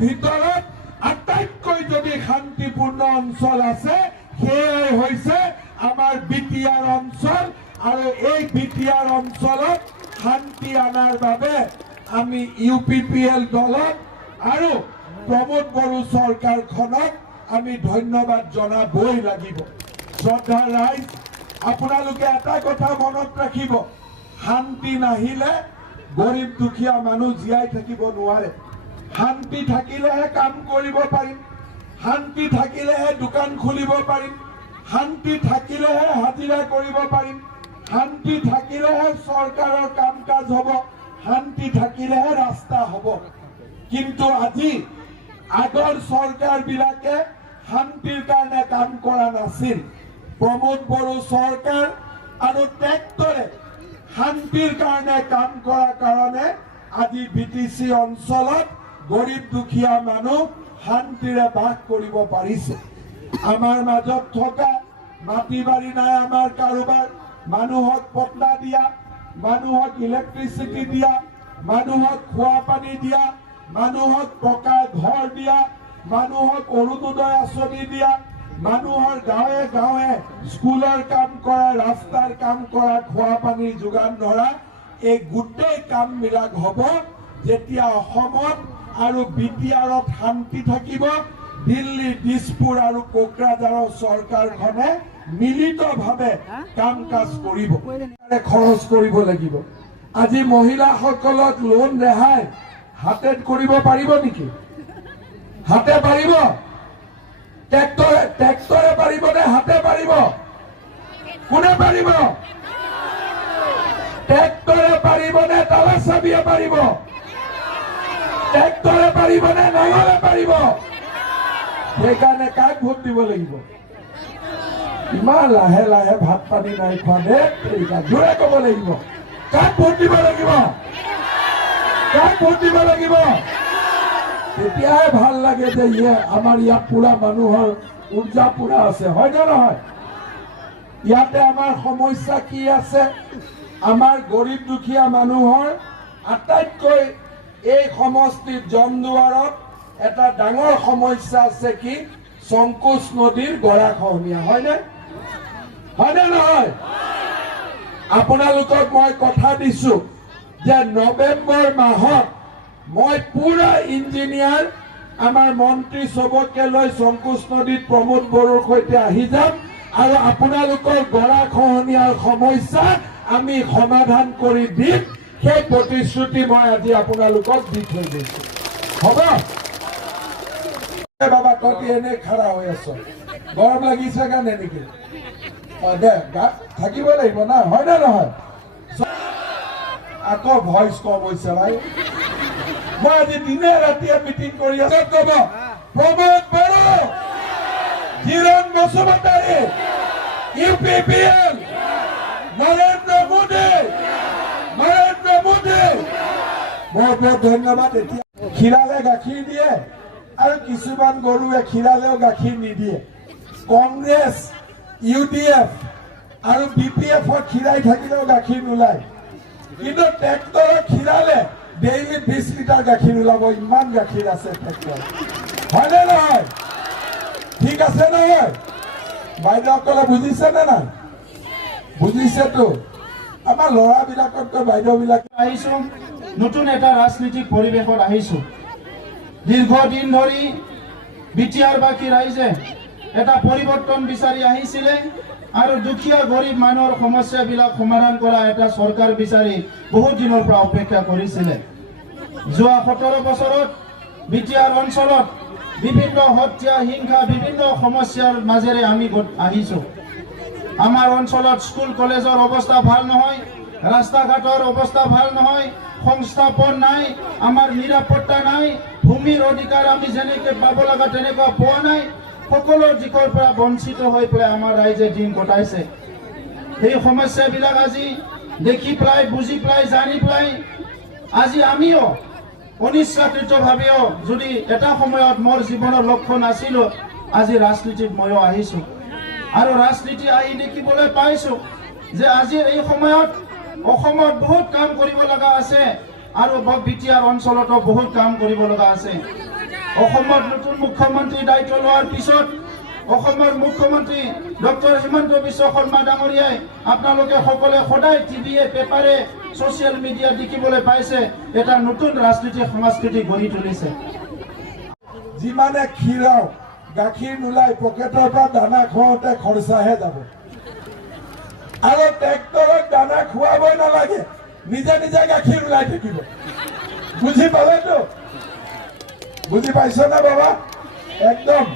ভিতৰত আটাইতকৈ যদি শান্তিপূৰ্ণ অঞ্চল আছে সেয়াই হৈছে আমাৰ বিটিআৰ অঞ্চল। আৰু এই বিটিআৰ অঞ্চলত শান্তি আনাৰ বাবে আমি UPPL দলক আৰু প্ৰমোদ বড়ো চৰকাৰখনক আমি ধন্যবাদ জনাবই লাগিব। শ্ৰদ্ধা ৰাইজ, আপোনালোকে এটা কথা মনত ৰাখিব, শান্তি নাহিলে গৰীব দুখীয়া মানুহ জীয়াই থাকিব নোৱাৰে। শান্তি থাকিলেহে কাম কৰিব পাৰিম, শান্তি থাকিলেহে দোকান খুলিব পাৰিম, শান্তি থাকিলেহে হাজিৰা কৰিব পাৰিম, শান্তি থাকিলেহে চৰকাৰৰ কাম কাজ হ'ব, শান্তি থাকিলেহে ৰাস্তা হ'ব। কিন্তু আজি আগৰ চৰকাৰবিলাকে শান্তিৰ কাৰণে কাম কৰা নাছিল। প্ৰমোদ বড়ো চৰকাৰ আৰু ট্ৰেক্টৰে শান্তিৰ কাৰণে কাম কৰাৰ কাৰণে আজি BTC অঞ্চলত গৰীব দুখীয়া মানুহ শান্তিৰে বাস কৰিব পাৰিছে। আমাৰ মাজত থকা মাটি বাৰী নাই আমাৰ কাৰোবাৰ, মানুহক পট্টা দিয়া, মানুহক ইলেক্ট্ৰিচিটি দিয়া, মানুহক খোৱা পানী দিয়া, মানুহক পকা ঘৰ দিয়া, মানুহক অৰুণোদয় আঁচনি দিয়া, মানুহৰ গাঁৱে গাঁৱে স্কুলৰ কাম কৰা, ৰাস্তাৰ কাম কৰা, খোৱা পানীৰ যোগান ধৰা, এই গোটেই কামবিলাক হ'ব যেতিয়া অসমত আৰু বিটিআৰত শান্তি থাকিব। দিল্লী, দিছপুৰ আৰু কোকৰাঝাৰৰ চৰকাৰখনে মিলিতভাৱে কাম কাজ কৰিব, খৰচ কৰিব লাগিব। আজি মহিলাসকলক লোন ৰেহাই হাতে কৰিব পাৰিব নেকি? হাতে পাৰিব? ট্ৰেক্টৰে পাৰিব নে হাতে পাৰিব? কোনে পাৰিব? ট্ৰেক্টৰে পাৰিব নে তালা চাবিয়ে পাৰিব? ট্ৰেক্টৰে পাৰিব নে নাঙলে পাৰিব? সেইকাৰণে কাক ভোট দিব লাগিব? ইমান লাহে লাহে ভাত পানী নাই খোৱা দে, জোৰে ক'ব লাগিব। কাক ভোট দিব লাগিব? কাক ভোট দিব লাগিব? তেতিয়াহে ভাল লাগে যে আমাৰ ইয়াত পুৰা মানুহৰ উৰ্জা পুৰা আছে, হয় নে নহয়? ইয়াতে আমাৰ সমস্যা কি আছে? আমাৰ গৰীব দুখীয়া মানুহৰ আটাইতকৈ এই সমষ্টিত জমদুৱাৰত এটা ডাঙৰ সমস্যা আছে কি? সংকোচ নদীৰ গৰাখহনীয়া, হয়নে? হয়নে নহয়? আপোনালোকক মই কথা দিছো যে নৱেম্বৰ মাহত মই পুৰা ইঞ্জিনিয়াৰ আমাৰ মন্ত্ৰী চবকে লৈ সংকোচ নদীত প্ৰমোদ বড়োৰ সৈতে আহি যাম আৰু আপোনালোকৰ গৰাখহনীয়াৰ সমস্যা আমি সমাধান কৰি দিম। সেই প্ৰতিশ্ৰুতি মই আজি আপোনালোকক দি থৈ দিছো। হ'ব বাবা, তই এনে খাৰা হৈ আছ, গৰম লাগিছে কাৰণে নেকি? দে গাত থাকিব লাগিব না, হয় নে নহয়? আকৌ ভইচ কম হৈছে ভাই। মই আজি দিনে ৰাতিয়ে মিটিং কৰি আছো। কব প্ৰমোদ বড়ো, হিৰণ বসুমতাৰী, UPPL, নৰেন্দ্ৰ মোদী, নৰেন্দ্ৰ মোদী। বহুত বহুত ধন্যবাদ। এতিয়া খীৰালে গাখীৰ দিয়ে আৰু কিছুমান গৰুৱে খীৰালেও গাখীৰ নিদিয়ে। কংগ্ৰেছ, UDF আৰু BPF খীৰাই থাকিলেও গাখীৰ নোলায়, কিন্তু ট্ৰেক্টৰক খীৰালে ডেইলি 20 লিটাৰ গাখীৰ ওলাব। ইমান গাখীৰ আছে ট্ৰেক্টৰ, হয়নে নহয়? ঠিক আছে নহয়? বাইদেউসকলে বুজিছে নে নাই? বুজিছেতো? আমাৰ ল'ৰাবিলাকতকৈ বাইদেউবিলাক আহিছো, নতুন এটা ৰাজনীতিক পৰিৱেশত আহিছো। দীৰ্ঘদিন ধৰি বিটিআৰবাসী ৰাইজে এটা পৰিৱৰ্তন বিচাৰি আহিছিলে আৰু দুখীয়া গৰীব মানুহৰ সমস্যাবিলাক সমাধান কৰা এটা চৰকাৰ বিচাৰি বহুত দিনৰ পৰা অপেক্ষা কৰিছিলে। যোৱা 17 বছৰত বিটিআৰ অঞ্চলত বিভিন্ন হত্যা, হিংসা, বিভিন্ন সমস্যাৰ মাজেৰে আমি আহিছো। আমাৰ অঞ্চলত স্কুল কলেজৰ অৱস্থা ভাল নহয়, ৰাস্তা ঘাটৰ অৱস্থা ভাল নহয়, সংস্থাপন নাই, আমাৰ নিৰাপত্তা নাই, ভূমিৰ অধিকাৰ আমি যেনেকৈ পাব লগা তেনেকুৱা পোৱা নাই। সকলো দিশৰ পৰা বঞ্চিত হৈ পেলাই আমাৰ ৰাইজে দিন কটাইছে। সেই সমস্যাবিলাক আজি দেখি পেলাই, বুজি পেলাই, জানি পেলাই আজি আমিও অনিচ্ছাকৃতভাৱেও যদি এটা সময়ত মোৰ জীৱনৰ লক্ষ্য নাছিলো, আজি ৰাজনীতিত ময়ো আহিছো আৰু ৰাজনীতি আহি দেখিবলৈ পাইছো যে আজিৰ এই সময়ত অসমত বহুত কাম কৰিব লগা আছে আৰু বিটিআৰ অঞ্চলতো বহুত কাম কৰিব লগা আছে। অসমৰ নতুন মুখ্যমন্ত্ৰী দায়িত্ব লোৱাৰ পিছত অসমৰ মুখ্যমন্ত্ৰী ডক্টৰ হিমন্ত বিশ্ব শৰ্মা ডাঙৰীয়াই আপোনালোকে সকলোৱে সদায় টিভিয়ে পেপাৰে ছ'চিয়েল মিডিয়া দেখিবলৈ পাইছে এটা নতুন ৰাজনীতি সংস্কৃতি গঢ়ি তুলিছে। যিমানে খীৰাও গাখীৰ নোলাই পকেটৰ পৰা দানা খুৱাওঁতে খৰচাহে যাব আৰু ট্ৰেক্টৰক দানা খুৱাবই নালাগে, নিজে নিজে গাখীৰ ওলাই থাকিব। বুজি পালেতো? বুজি পাইছনে বাবা? একদম।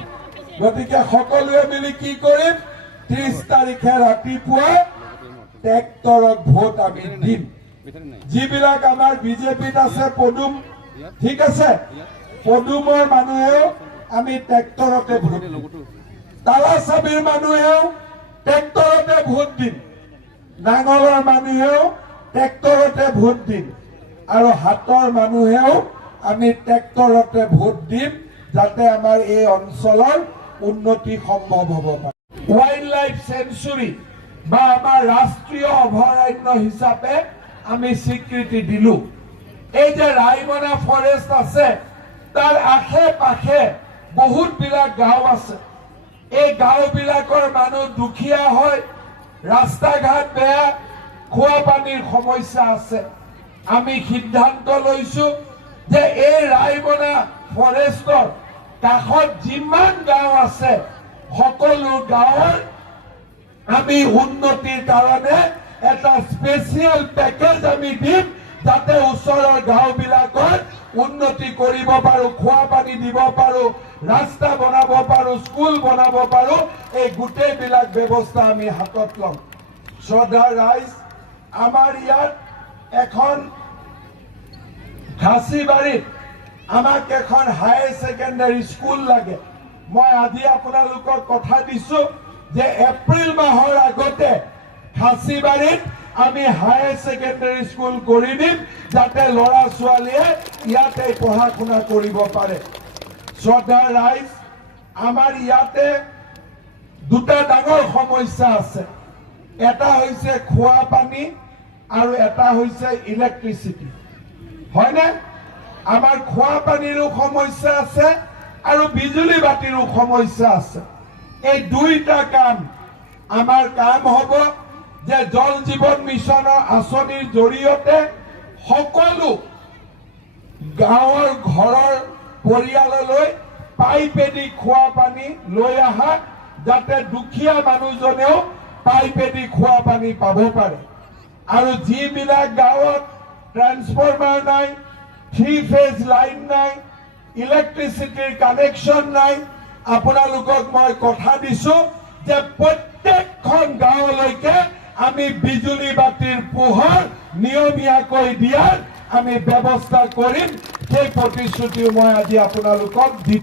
গতিকে সকলোৱে মিলি কি কৰিম, 30 তাৰিখে ৰাতিপুৱা ট্ৰেক্টৰক ভোট আমি দিম। যিবিলাক আমাৰ বিজেপিত আছে পদুম, ঠিক আছে, পদুমৰ মানুহেও আমি ট্ৰেক্টৰতে ভোট দিম, তালাচাবিৰ মানুহেও ট্ৰেক্টৰতে ভোট দিম, নাঙলৰ মানুহেও ট্ৰেক্টৰতে ভোট দিম আৰু হাতৰ মানুহেও আমি ট্ৰেক্টৰতে ভোট দিম, যাতে আমাৰ এই অঞ্চলৰ উন্নতি সম্ভৱ হ'ব পাৰে। ৱাইল্ড লাইফ চেঞ্চুৰী বা আমাৰ ৰাষ্ট্ৰীয় অভয়াৰণ্য হিচাপে আমি স্বীকৃতি দিলো। এই যে ৰাইমনা ফৰেষ্ট আছে তাৰ আশে পাশে বহুত বিলাক গাঁও আছে। এই গাঁওবিলাকৰ মানুহ দুখীয়া হয়, ৰাস্তা ঘাট বেয়া, খোৱা পানীৰ সমস্যা আছে। আমি সিদ্ধান্ত লৈছো যে এই ৰাইমনা ফৰেষ্টৰ কাষত যিমান গাঁও আছে সকলো গাঁৱৰ আমি উন্নতিৰ কাৰণে এটা স্পেচিয়েল পেকেজ আমি দিম, যাতে ওচৰৰ গাঁওবিলাকত উন্নতি কৰিব পাৰো, খোৱা পানী দিব পাৰো, ৰাস্তা বনাব পাৰো, স্কুল বনাব পাৰো। এই গোটেইবিলাক ব্যৱস্থা আমি হাতত ল'ম। শ্ৰদ্ধা ৰাইজ, আমাৰ ইয়াত এখন ঘাচিবাৰীত আমাক এখন হায়াৰ ছেকেণ্ডাৰী স্কুল লাগে। মই আজি আপোনালোকক কথা দিছো যে এপ্ৰিল মাহৰ আগতে ঘাচিবাৰীত আমি হায়াৰ ছেকেণ্ডাৰী স্কুল কৰি দিম, যাতে ল'ৰা ছোৱালীয়ে ইয়াতে পঢ়া শুনা কৰিব পাৰে। শ্ৰদ্ধা ৰাইজ, আমাৰ ইয়াতে দুটা ডাঙৰ সমস্যা আছে। এটা হৈছে খোৱা পানী আৰু এটা হৈছে ইলেক্ট্ৰিচিটি, হয়নে? আমাৰ খোৱা পানীৰো সমস্যা আছে আৰু বিজুলী বাতিৰো সমস্যা আছে। এই দুইটা কাম আমাৰ কাম হ'ব যে জল জীৱন মিছনৰ আঁচনিৰ জৰিয়তে সকলো গাঁৱৰ ঘৰৰ পৰিয়াললৈ পাইপেদি খোৱা পানী লৈ অহা, যাতে দুখীয়া মানুহজনেও পাইপেদি খোৱা পানী পাব পাৰে। আৰু যিবিলাক গাঁৱত ট্ৰেন্সফৰ্মাৰ নাই, 3 ফেজ লাইন নাই, ইলেক্ট্ৰিচিটিৰ কানেকশ্যন নাই, আপোনালোকক মই কথা দিছো যে প্ৰত্যেকখন গাঁৱলৈকে আমি বিজুলী বাতিৰ পোহৰ নিয়মীয়াকৈ দিয়াৰ আমি ব্যৱস্থা কৰিম। সেই প্ৰতিশ্ৰুতিও মই আজি আপোনালোকক দি